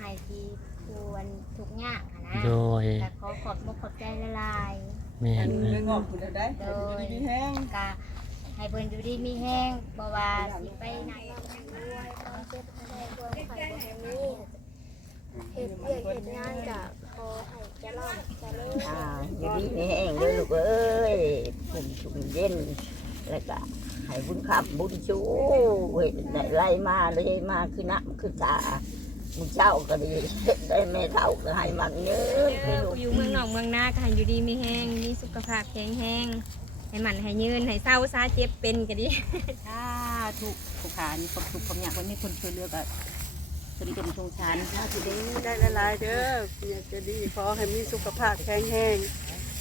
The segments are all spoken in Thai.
ให้ที่ควรทุกอย่างอะนะโดยแต่ขอขอบอกขอบใจละลายแม่นเรื่องงอกคุณได้ได้ดีดีแห้งกะให้เพิ่นอยู่ดีมีแห้งบ่ว่าสิไปไหนด้วยความเจ็บอะไรความไข้บ่ให้มีเฮ็ดเวียกเฮ็ดงานกะขอให้เจริญเจริญอ่าอยู่ดีไม่แห้งเลยลูกเอ้ยชุ่มชุ่มเย็นแล้วก็ ให้บุญคำบุญชูเห็นได้ไล่มาเลยมาคือน้ำคือตามึงเจ้าก็ดีได้แม่เท่าก็ให้มันเยอะให้ลูกอยู่เมืองนอกเมืองนาก็ให้อยู่ดีมีแห้งมีสุขภาพแข็งแรงให้มันให้ยืนให้เศร้าซาเจ็บเป็นก็ดีถ้าถูกผู้ขามีความสุขความอยากไว้ไม่คนช่วยเหลือก็จนเป็นสงสารถ้าสิได้ได้หลายๆเด้ออยากจะดีขอให้มีสุขภาพแข็งแรง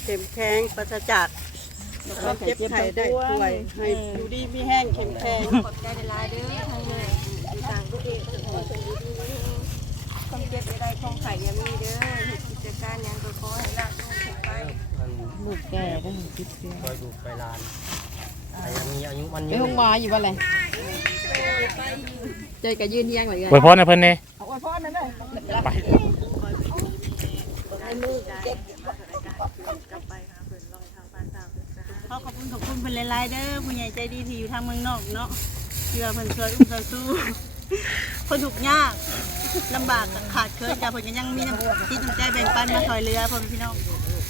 เข้มแข็งปราศจาก ความเจ็บไข้ได้ป่วยให้อยู่ดีมีแห้งแข็งแรงขอบใจหลายๆเด้อทางเลยอยู่ต่างประเทศขอให้อยู่ดีมีแห้งความเจ็บได้ของไข่อยามีเด้อเฮ็ดกิจการหยังก็ขอให้ละลูกขึ้นไปลูกแก่ก็ถึงสิบปีคอยดูไปลานแต่ยังมีอายุมันไปยืห้องหมออยู่บ่เลยเจอกับยืนเที่ยงเลยไว้พรนะเพิ่นเน่เอาไว้พ่อนั่นเด้อไป ขอขอบคุณขอบคุณเพิ่นหลายๆเด้อผู้ใหญ่ใจดีที่อยู่ทางเมืองนอกเนาะเชื่อเพิ่นช่วยอุ้มช่วยสู้คนทุกข์ยากลำบากขาดเคินจ้าเพิ่นก็ยังมีน้ำจิตน้ำใจแบ่งปันมาช่วยเหลือพ่อแม่พี่น้อง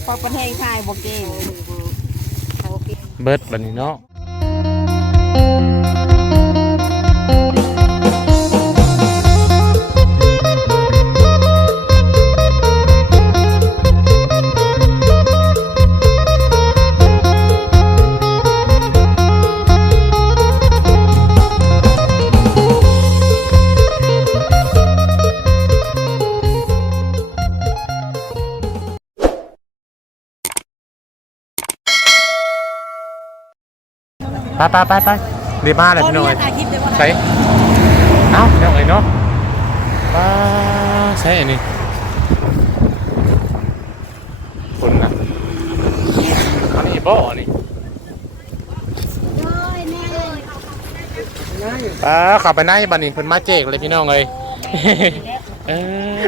พอประเทศไทยบ่เก่ง เบิดบัดนี้เนาะ ไปไปไปไปเดี๋ยวมาเลยพี่น้อยใส่เอ้าพี่น้อยเนาะมาใส่อันนี้คนนะอันนี้บ่อันนี้ป้าขับไปไหนบัดนี้เพิ่นมาเจกเลยพี่น้องเอ้ยเออ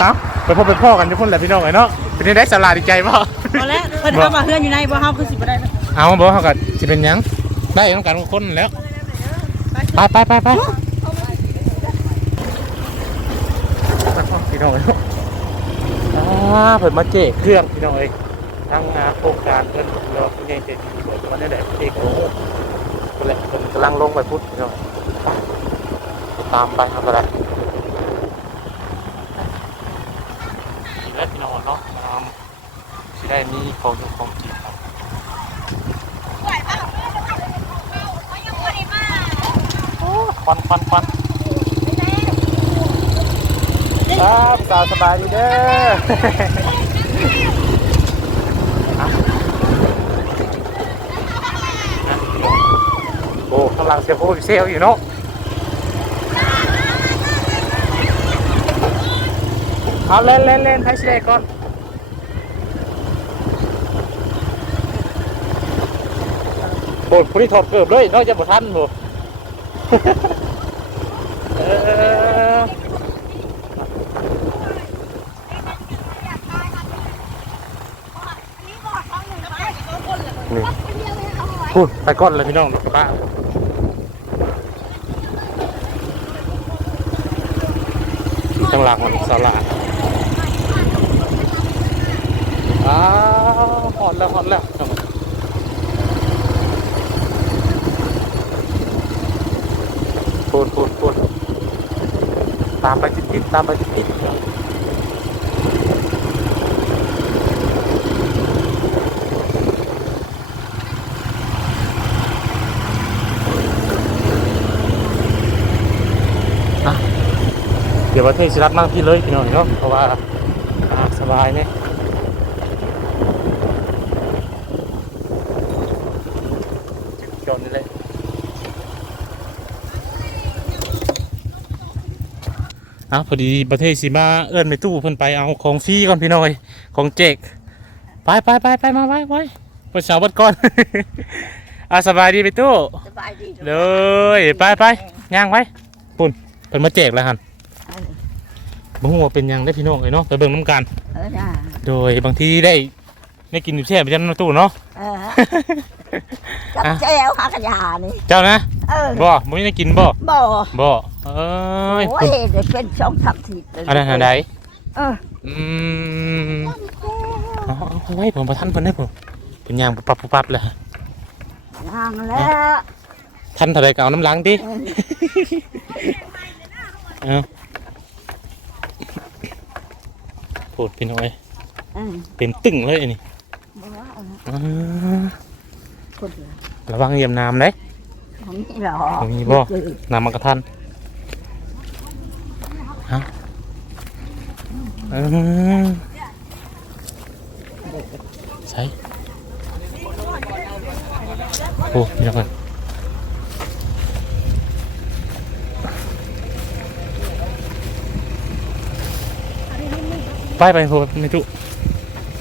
เอ้าไปพบไปพ่อกันทุกคนแหละพี่น้องเอ้ยเนาะเป็นได้สลาดีใจบ่พอแล้วเพิ่นเอามาเฮือนอยู่ในบ่เฮาคือสิบ่ได้เอาบอกเขาก็สิเป็นหยัง ได้ต้องการคนแล้ว ไปไปไปไปพี่น้องเอ้ยอ่าเพิ่นมาเจ๊เครื่องพี่น้องเอ้ยทางงานโครงการเพิ่นเราคุณยังเจ็ดเปิดมาได้แหละเจ๊โอ้โหเพิ่นแหละเพิ่นกำลังลงไปพุทธพี่น้องไปตามไปครับอะไรดีแล้วพี่น้องเนาะตามสิได้มีของอยู่ของกิน ควันควันควันครับสาวสบายดีเด้ออะอะโอ้กำลังเซลฟี่เซลอยู่เนาะเอาเล่นเล่นเล่นให้สิได้ก่อนโอ้ผู้ที่ถอดเกือบเลยนอกจากบ่ทันบ่ นี่พูดไปก่อนเลยพี่น้องรถกระบะที่ข้างหลังมันสลาดอ้าวหอดแล้วหอดแล้วพูดพูดพูดตามไปติดๆตามไปติดๆ เดี๋ยวประเทศสิรัตนั่งพี่เลยพี่น้องเนาะเพราะว่าอ่าสบายเนี่ยจนนี่เลยอะพอดีประเทศสีมาเอิ้นไปตู้เพิ่นไปเอาของฟรีก่อนพี่น้อยของเจกไปไปไปไปมาไว้ไว้ไปสาวบัดก่อนอะสบายดีไปตู้สบายดีเลยไปไปย่างไว้ปุ่นเพิ่นมาแจกแล้วหั่น บ่ฮู้ว่าเป็นหยังได้พี่น้องเอ้ยเนาะไปเบิ่งน้ำกัน เออจ้าโดยบางทีได้ได้กินอยู่แช่ไปจันตู้เนาะ เออกับแจวหากระยานี่เจ้านะเออบ่บ่มีได้กินบ่บ่บ่เอ้ยโอ้คุยณเดี๋ยวเป็นสองทับทีเลยอันนั้นอันใดเอออืมเอาเอาไว้ผมประทันเพิ่นได้ผมเป็นยางปุ๊บปั๊บปุ๊บปั๊บเลยฮะนางแล้วทันเท่าไรก็เอาน้ำล้างติ เอา โปวดพี่น้อยเออเต็มตึ้งเลยอันนี้บ่ว่าเอออ่าคนเดียวระวังเหยียบน้ำเลย ของนี่หรอของนี่บ่น้ำมันกระทันฮะเออใช่โอ้พี่น้องกัน ไปไปโหไม่จุ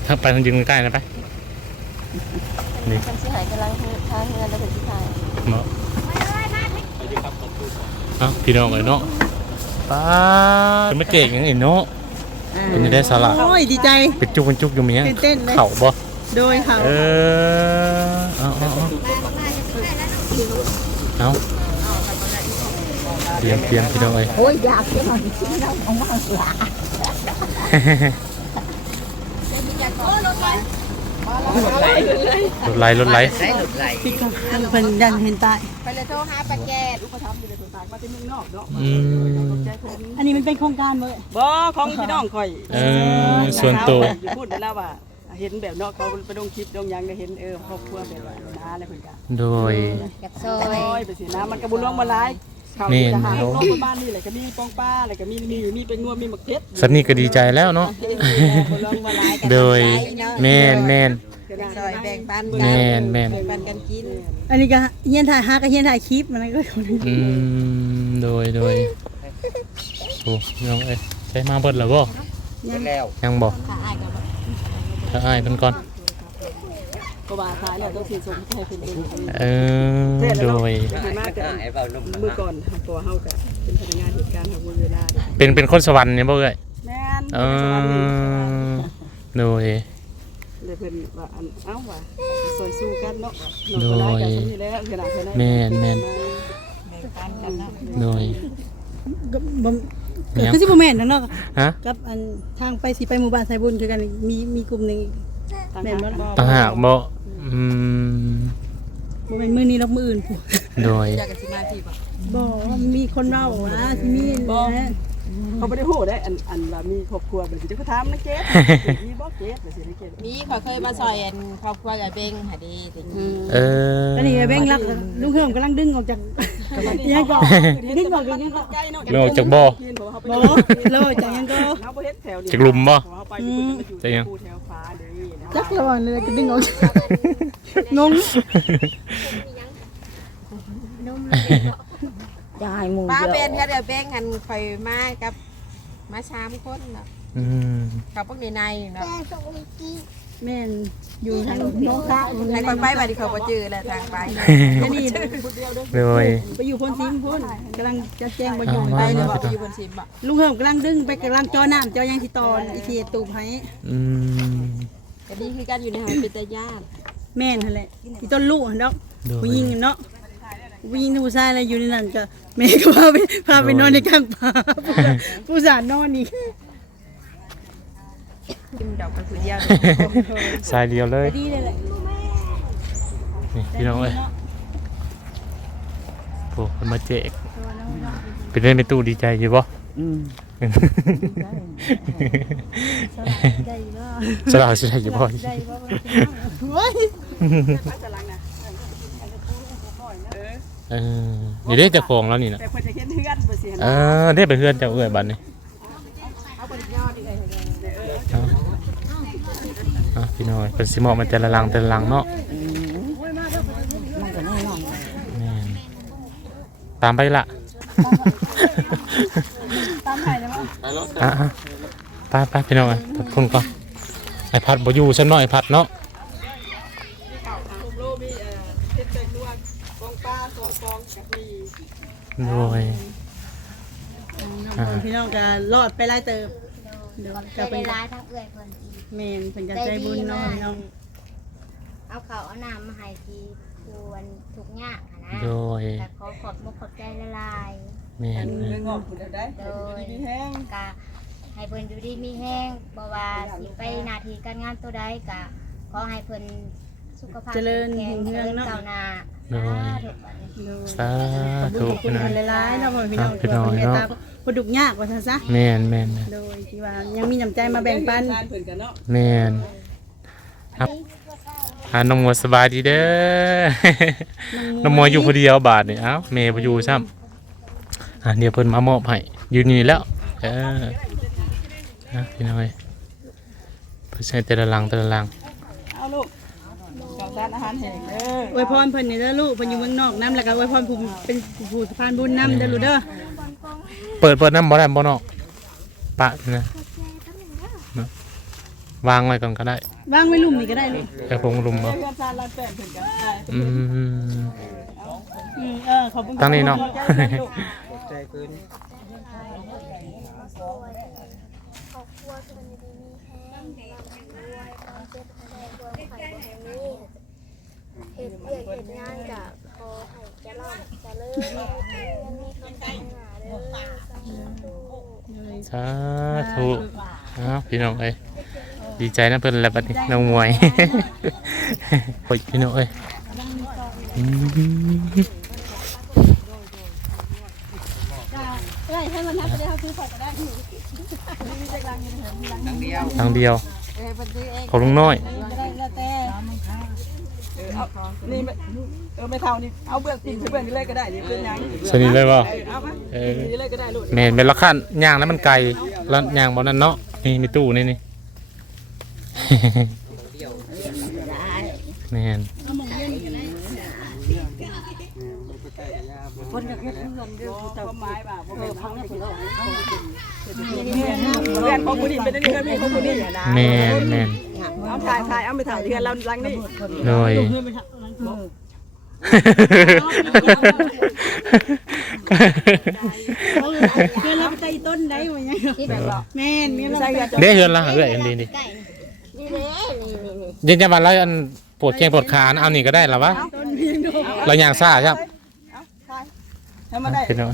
ถ้าไปมันยืนใกล้ๆนะไปนี่คนสิหายกำลังทางเงินแล้วถึงสิหายเนาะเอ้าพี่น้องเลยเนาะป้าเป็นไม่เก่งอย่างนี้เนาะเป็นจะได้สาระโอ้ยดีใจเป็นจุกเป็นจุกอยู่มั้ยตื่นเต้นเลยเข่าบ่โดยเขาเออเอาเอาเอาเอาเตรียมเตรียมพี่น้องเลยโอ้ยอยากจะมาชิ้นแล้วของมันอยา กรถไหลรถไหลพี่ก็เพิ่นยันเห็นตายอืมอันนี้มันเป็นโครงการเว้ยบ่ของพี่น้องข่อยเออส่วนตัวอยู่พูดได้แล้วว่าเห็นแบบเนาะเขาไปลงคลิปลงหยังก็เห็นเออครอบครัวแบบว่าน้าอะไรเพิ่นก็โดยกับซอโอ้ยยไปสินะมันก็บ่รวมบ่หลายเขา แม่นจะหาของบ้านนี่แหละก็มีปองป้าแล้วก็มีมีมีเป็นงัวมีหมักเพชรสันนี่ก็ดีใจแล้วเนาะบ่รวมบ่หลายกันโดยแม่นแม่นซอยแบ่งปันแม่นแม่นปันกันกินอันนี้ก็เฮียนถ่ายหาก็เฮียนถ่ายคลิปมันก็อืมโดยโดยโอ้ยังเอ้ยใช้มาเบิดแล้วบ่ยังบ่ถ้าอ้ายเพิ่นก่อน ก็ว่าท้ายแล้วต้องสิส่งให้เพิ่นเองเออโดยเพิ่นมาแต่มื้อก่อนตัวเฮาก็เป็นพนักงานเหตุการณ์ของเวลาเป็นเป็นคนสวรรค์เนี่ยบ่เอ้ยแม่นเออโดย เลยเพิ่นว่าอันเอ้าว่าซอยสู้กันเนาะเนาะก็ได้กันนี่แหละขนาดเพิ่นแม่นแม่น โดยก็บ่เนี่ยคือสิบ่แม่นเนาะฮะกับอันทางไปสิไปหมู่บ้านไสบุญคือกันมีมีกลุ่มหนึงแม่นบ่ล่ะต่างหากบ่ อืมบ่แม่นมื้อนี้หรอกมื้ออื่นพู้โดยบ่มีคนเว้าว่าสิมีนะเขาไม่ได้พูดได้อันอันว่ามีครอบครัวแบบนี้จะเขาถามนะเกดมีบ่เกดแบบนี้นะเกดมีเขาเคยมาซอยอันครอบครัวกับเบงหาดีติเออ ตอนนี้แบงค์รักลุงเฮิมกำลังดึงออกจาก ยังก็ดึงออกจากยังก็ใกล้เนาะเรื่องออกจากบ่อเห็นบอกว่าเขาไปบ่เลอยจากยังก็เขาไปเฮ็ดแถวนี้จากหลุมบ่ เขาไปอยู่มันอยู่จะยังภูแถวฟ้าเด้นะ จักระวังเลยก็ดึงออกงงจะให้หมูป้าเป็นก็เดี๋ยวเบงกันคอยมากับมาชามคนเนาะเขาพวกในในเนาะแม่นอยู่ทางน้องค้าให้คนไปบัดนี้เขาบ่จื้อแหละทางไปนนี้โดยไปอยู่พนซิมพ้นกำลังจะแจ้งบ่อยู่ไปเลยบอกอยู่บนซิมบ่ลุงเฮิมกำลังดึงไปกำลังจอน้ำจอยังที่ตอนอีทีตูบให้อืม ก็ดีคือกันอยู่ในหาเป็นตาญาติแม่นนั่นแหละอีต้นลูกหั่นดอกโดยผู้หญิงเนาะผู้หญิงผู้ชายอะไรอยู่ในนั้นก็แม่ก็พาไปพาไปนอนในกลางป่าผู้สานนอนอีกกินดอกกระสุนยาวสายเดียวเลยดีเลยแหละนี่พี่น้องเอ้ยโอ้คนมาเจกเป็นเล่นเป็นตู้ดีใจอยู่บ่อืม ได้บ่สลาวสิได้อยู่บ่ได้บ่โอ้ยเออนี่ได้เจะฟองแล้วนี่นะแต่เพิ่นจะเห็นเฮือนบ่สิเออได้ไปเฮือนเจ้าเอ้ยบัดนี้เอาเอาพี่น้อยเป็นสิเหมาะมันแต่ละหลังแต่ละหลังเนาะมันก็แน่นอนแม่นตามไปละตามไผ่แล้วบ่อะอะไปไปพี่น้องพัดพุ่นก่อนไอพัดบ่อยู่ฉันเนาะไอพัดเนาะโลมีเอ่อเฮ็ดเป็นนวดกองปลาสองกองกับมีโดยอ่าพี่น้องก็รอดไปไล่เติบโดเดี๋ยวยขอบใจก็เป็นหลายๆทั้งเอื้อยเพิ่นอีกแม่นเพิ่นก็ใจบุญเนาะพี่น้องเอาข้าวเอาน้ำมาให้ที่ควรทุกข์ยากหั้นนะโดยแต่ขอขอบมุกขอบใจละลาย แม่น เรื่แม่อนงงอกคุณได้โดอยู่ยดีแห้งกะให้เพิ่นอยู่ดีมีแห้งบ่ว่าสิไปหน้าที่การงานตัวใดกะขอให้เพิ่นสุขภาพเจริญแข็งรุ่งเรืเจองริญเนาะ ก้าวหน้าโดย สาธุบัดนี้ สาธุขอบคุณคุณหลายๆเนาะพ่อพี่น้องครับพี่น้องเมตเนาะตาคนดุกยากว่าซั่นซะแม่นแม่นโดยที่ว่ายังมีน้ำใจมาแบ่งปันทานเพิ่นกันเนาะ แม่นครับอ่าน้องมัวสบายดีเด้อ น้องมัวอยู่ผู้เดียวบาทนี่เอ้าแม่บ่อยู่ซ้ำ อ่าเดี๋ยวเพิ่นมามอบให้อยู่นี่แล้วเออนะพี่น้อยเพิ่นใช้แต่ละลังแต่ละลังเอาลูกข้าวสารอาหารแห้งเด้ออวยพรเพิ่นนี่เด้อลูกเพิ่นอยู่เมืองนอกนํแล้วก็อวยพรผู้เป็นผู้สะพานบุญนํเด้อลูกเด้อเปิดเปิดน้ำบ่ได้บ่เนาะปะนะเนาะวางไว้ก่อนก็ได้วางไว้ลุ่มนี่ก็ได้ลูกแต่คงลุมบ่เพื่อนซานลานแป้งเพิ่นกันได้อืมอืมเออขอบคุณตั้งนี่เนาะ ใจเกินครอบครัวเพิ่นอยู่ดีมีแห้งร่ำรวยความเจ็บให้ได้ความไข่บ่ให้มีเฮ็ดเวียกเฮ็ดงานกะขอให้เจริญเจริญมีเงินมีคำสั่งหาเด้อสาธุสาธุเอ้าพี่น้องเอ้ยดีใจนะเพิ่นแล้วบัดนี้น้องมวยโอ้ยพี่น้องเอ้ยอืม ได้ให้มัน ทักไปได้เฮาซื้อฝากก็ได้ทางเดียว ของลุงน้อยได้แล้วแต่เออเอานี่ไม่เออไม่เท่านี่เอาเบื้องตีนเบื้องนี่เลยก็ได้นี่เป็นหยังสนิทเลยบ่เออเอามาเออนี่เลยก็ได้ลูกแม่นเป็นราคาย่างนั้นมันไกลแล้วย่างบ่นั่นเนาะนี่มีตู้นี่นี่ แม่น คนอยากเฮ็ดเงินเด้อแต่ความหมายว่าบ่แม่นพังนะเพิ่นเอาเรียนของผู้นี้เป็นเรื่องมีของผู้นี้นะแมนแมนเอาถ่ายถ่ายเอาไปถ่ายเรียนเราหลังนี่โดยเพื่อนเราไปใต้ต้นได้บ่ยังคิดแบบว่าแมนแม่นเราใส่ไปยาจเด้เฮือนละเอ้ยอันนี้ดิใกล้นี่นี่เยนี่นี่นี่ยินจะมาแล้วอันปวดแข้งปวดขานะเอานี่ก็ได้หรอวะเพียงดอกเราย่างซ่าครับ ให้มาได้พี่น้อง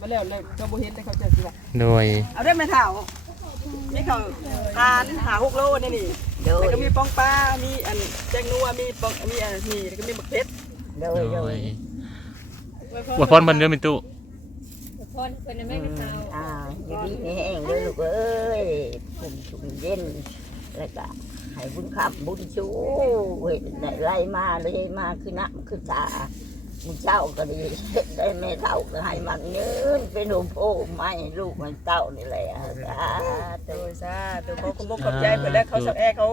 มาแล้วเลยก็บ่เห็นได้เขาเจอสิว่าโดยเอาได้ไหมเท่านี่เขาทานหาหกโลนี่นี่โดยแล้วก็มีปองปลามีอันแจงนัวมีปองมีอันนี่แล้วก็มีหมึกเพชรโดโดยโดยยอวยพรมันเด้อมิตุพรเพิ่นน่ะแม่ก็เฒ่าอ่าอยู่ดีมีแห้งเด้อลูกเอ้ยผมชุ่มเย็นแล้วก็ให้บุญคำบุญชูเห็นได้ไล่มาเลยมาคือน้ำคือตา มึงเจ้าก็ดีได้แม่เท่าก็ให้มันเงินเป็นหนุ่มโพไม่ลูกมันเต้านี่แหละสาโดธุยซาตัวเขาขมกขอบใจเพิ่นแล้วเขาสับแอเขา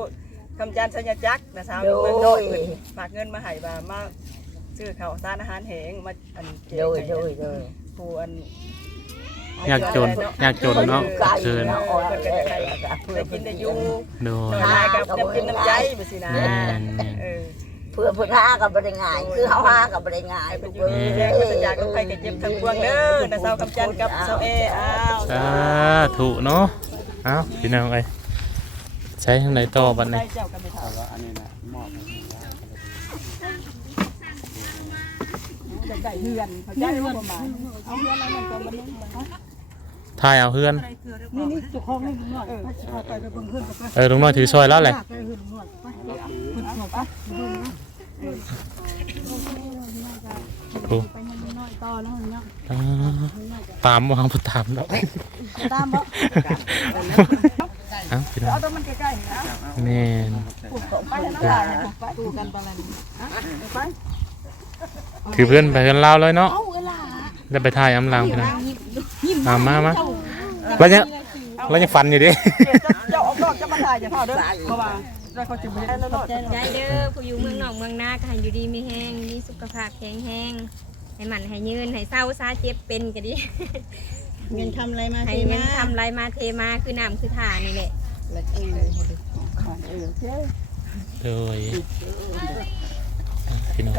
คำจานสัญญาจักรนะสาวโดเมืองน้อยยเพิ่นฝากเงินมาให้ว่ามาซื้อข้าวสารอาหารแห้งมาอันเจโดยให้โดยโดยผู้อันยากจนยากจนเนาะไก่เกินเนาะอ่อนแอเพื่อได้เพิ่กินนได้ได้ออยู่ยู่โดยน้อยกับน้ำกินน้ำใจบ่สินะแม่นแม่นเออเพื่อเพิ่นหากับบ่ได้ง่าย คือเฮาหากับบ่ได้ง่ายให้ลูเพิ่นกอยู่เอ้ดียแรงมันจะจากกับใครก็เจ็บทั้งพวงเด้อนะสาวคำจันทร์กับสาวเออ้าวสาธุเนาะเอ้าพี่น้องเอ้ยใช้ทางไหนต่อบัดนี้ได้เจ้ากันไปถามอันนี้นะมอบอยากได้เฮือนเขาใจว่าประมาณเอาเฮือนอะไรมันก็มันนี่ถ่ายเอาเฮือนนี่นี่จุกห้องนี่หน่อยเออเอาไปไปเบิ่งเฮือนไปเออลุงน้อยถือซอยแล้วเลยไปเฮือนหน่อยไปคุณหน่อยไป โอ้ไปยังน้อยต่อแล้วเนาะอ่าตามวางบ่ตามดอกตามบ่เอ้าพี่น้องเอาตัวมันใกล้ๆนะแม่นไปแล้วน้ำลายนะไปดูกันปานนั้นไปถือเพื่อนไปกันเล่าวเลยเนาะแล้วไปถ่ายอำลางพี่น้องมามามาแล้วยังแล้วยังฟันอยู่ดิเจ้าออกดอกจะมาถ่ายอย่าเท่าเด้อเพราะว่า ได้เขาจะบ่ได้แล้วเนาะใจเด้อผู้อยู่เมืองนอกเมืองนาก็ให้อยู่ดีมีแห้งมีสุขภาพแข็งแรงให้มันให้ยืนให้เศร้าซาเจ็บเป็นก็ดีเงินทำอะไรมาให้เทเงิมานทำไรมาเทมาคือน้ำคือถ่านี่แหละเออโอเคโดยอะพี่น้อง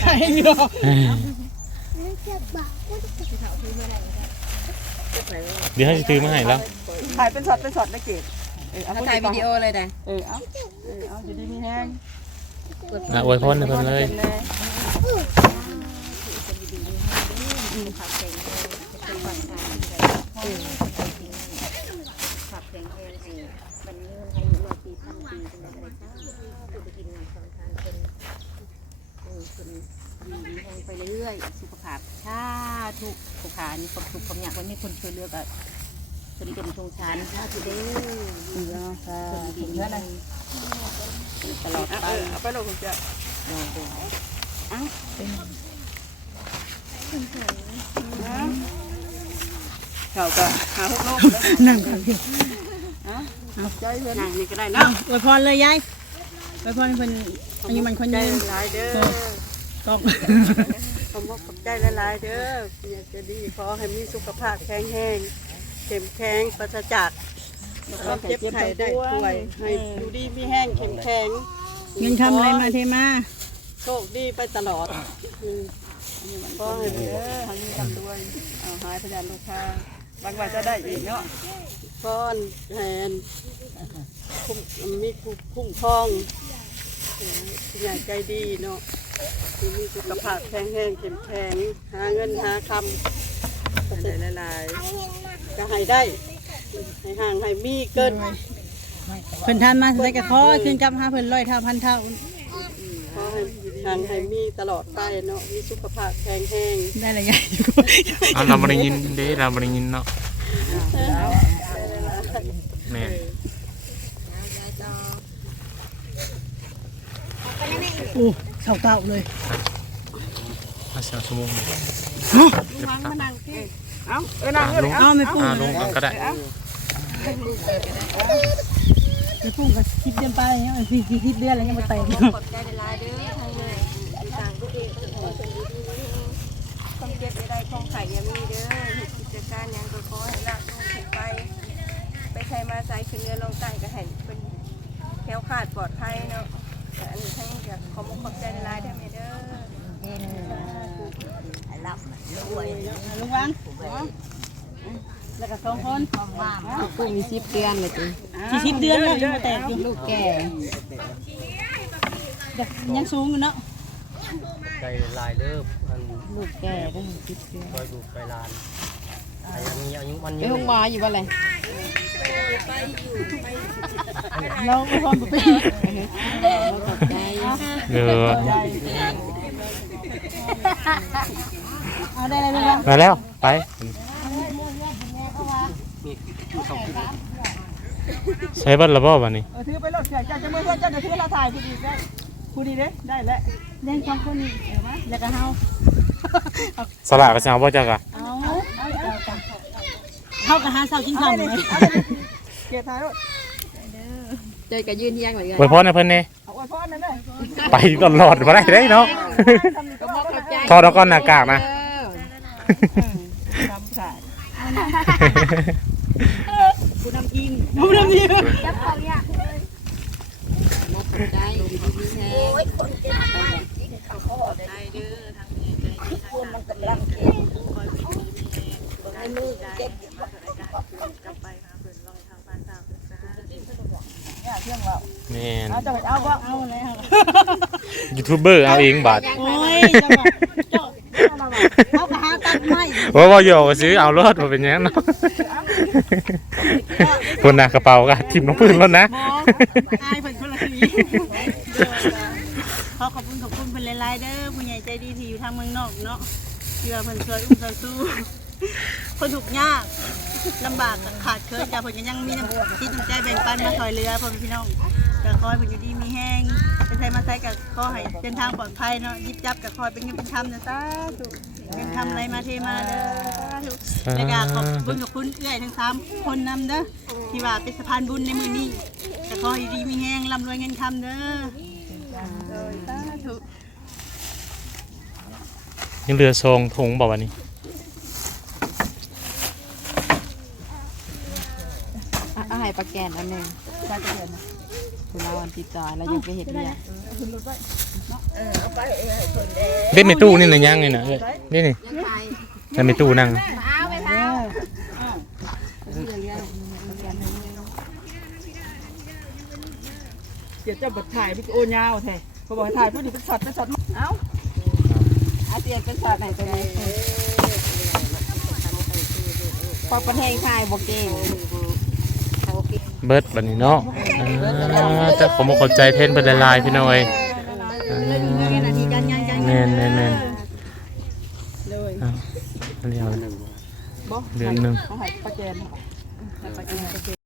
ใช่อยู่เดี๋ยวให้สิถือมาให้แล้วถ่ายเป็นช็อตเป็นช็อตได้เกด เออเอาเขาถ่ายวิดีโอเลยได้เออเอาเออเอาอยู่ดีมีแห้งอะอวยพรให้เพิ่นเลยป็นแน่ขับแข็งแรงให้บันเงินให้อยู่รอปีพันปีเป็นอะไรจ้าผู้ไปกินงานสองทานเป็นเออคนดีมีแรงไปเรื่อยๆสุขภาพชาทุกสุขานี่ความสุขความอยากวันนี้คนช่วยเหลือก็ คนเป็นชงชานชาทุเด้อดีแล้วค่ะคนดีเพื่อนอะไรตลอดเอาไปเออเอาไปลงคุณเจ้าเออเออเขาก็หาพวกโลกนั่งกันอยู่เอาใจเพื่อนนั่งนี่ก็ได้นะอวยพรเลยยายอวยพรเพิ่นอายุมันคนยืนหลายเด้อก็ขอบคุณขอบใจหลายๆเด้อคุณยายจะดีขอให้มีสุขภาพแข็งแรง เข้มแข็งปราศจากความเจ็บไข้ได้ป่วย ให้ดูดีมีแห้งเข้มแข็งเงินคำอะไรมาเทมา โชคดีไปตลอดอืมก็ให้เด้อทางนี้ทำด้วยเอาหายพยานลูกค้าบางวันจะได้อีกเนาะก้อนแทนคุ้มมีคุ้มครองเออคุณยายใจดีเนาะที่มีสุขภาพแข็งแรงเข้มแข็งหาเงินหาคำก็ได้หลายๆ ก็ให้ได้ ให้ห่างให้มีเกินเพิ่นทานมาใส่กระคอขึ้นกับหาเพิ่นร้อยเท่าพันเท่าขอให้ห่างให้มีตลอดไปเนาะมีสุขภาพแข็งแรงได้ละยายอะเราบ่ได้ยินเด้เราบ่ได้ยินเนาะแม่นโอ้เข่าเก่าเลยมาสามชั่วโมงเอาเออนั่งอะลงเอาไม่ปุ้งอะลงก็ได้ไม่ปุ้งก็คิดเดือนไปเนี่ยสี่สี่สิบเดือนแล้วยังมาเต็มขอบใจหลายๆเด้อทางแม่ที่ต่างประเทศเพิ่นขอเพิ่นอยู่ดีมีแรงความเจ็บใดๆของไข่อย่ามีเด้อเฮ็ดกิจการหยังก็ขอให้ละลูกขึ้นไป ไปใช้มาใช้ขึ้นเรือลงใต้ก็ให้เป็นแคล้วคลาดปลอดภัยเนาะแต่อันนี้ทั้งอยากขอมุกขอบใจหลายๆเด้อแม่ เด้อรับรวยลุงวังแล้วก็สองคนกุ้งมีสิบเดือนเลยจีสี่สิบเดือนแล้วยังมาแต่ลูกแก่เด็กยังสูงอยู่เนาะใจลายเลิบมันลูกแก่ได้สิบเดือนคอยดูไปลานอายุมีอายุมันไปเยอะห้องมออยู่บ่เลยเราไม่พร้อมไปขอบใจเออ เอาได้เลยลุงวังมาแล้ว ไปใช้บัตรระบอบอันนี้เออถือไปรถเสียเจ้าจะมือเพื่อนเจ้าจะถือเราถ่ายผู้ดีได้ผู้ดีเด้ได้แล้วเล่นสองคนนี้เออมาแล้วก็เฮาสละก็จะเอาบ่จักอะเอาเฮากับหาเสากินข้าวเลยเกียร์ถ่ายรถใจก็ยืนเที่ยงเหมือนกันอวยพรให้เพิ่นแน่เอาไว้พ่อนั่นเลยไปตลอดบ่ได้เด้เนาะ ถอดเอาก่อนหน้ากากนะทำสายผู้นำอิงผู้นำอิงจับเขาเนี่ยขอบใจดีดีแท้ควรมันกำลังเก็บให้มือเก็บแม่นเอาจะไปเอาบ่เอาเลยเฮายูทูบเบอร์เอาเองบาดโอ้ยจังหวะเจ้าเฮากับหาตัดไม้ ว่าว่าโยกซื้อเอารถมาเป็นอยังนั้นเนาะคนน่ะกระเป๋าก็ทิ่มน้องพื้นรถนะมองอายเพิ่นคนละสีขอขอบคุณขอบคุณเพิ่นหลายๆเด้อผู้ใหญ่ใจดีที่อยู่ทางเมืองนอกเนาะเชื่อเพิ่นช่วยอุ้มช่วยสู้คนทุกข์ยากลำบากขาดเคินจ้าเพิ่นก็ยังมีน้ำจิตน้ำใจแบ่งปันมาช่วยเหลือพ่อแม่พี่น้องก็ขอให้เพิ่นอยู่ดีมีแห้งไปใช้มาใช้กับขอให้เดินทางปลอดภัยเนาะหยิบจับกับคอยเป็นเงินเป็นคำนะสาธุ เงินคำอะไรมาเทมาเด้อสาธุแล้วก็ขอบคุณขอบคุณเอื้อยทั้งสามคนนำเด้อที่ว่าเป็นสะพานบุญในมือนี้แต่ขอให้ดีมีแห้งร่ำรวยเงินคำเด้อโดยสาธุยังเหลือซองทงบอกวันนี้อาหารปลาแกนอันหนึ่งคุณเราอันติดต่อแล้วยังไปเห็นเนี่ยเเด็ดในตู้นี่นะย่างนี่นะเด็ดนี่นั่นใตู้นั่งเดี๋ยวจะบัดถ่ายพี่โอยาวแท้พอบอกถ่ายพอดีเป็นช็อตเป็นช็อตเอ้าอาเจียนเป็นช็อตไหนตันไหนปอเป็นแหงถ่ายบอกเก่งเบิร์ดแบบนี้เนาะจะผมาขอใจเพ่นเป็นลายๆพี่น้อย นแม่นแม่นเลยอ่าอันนี้เอาบ่เดือนหนึงเขาให้ประแจนให้ประแจน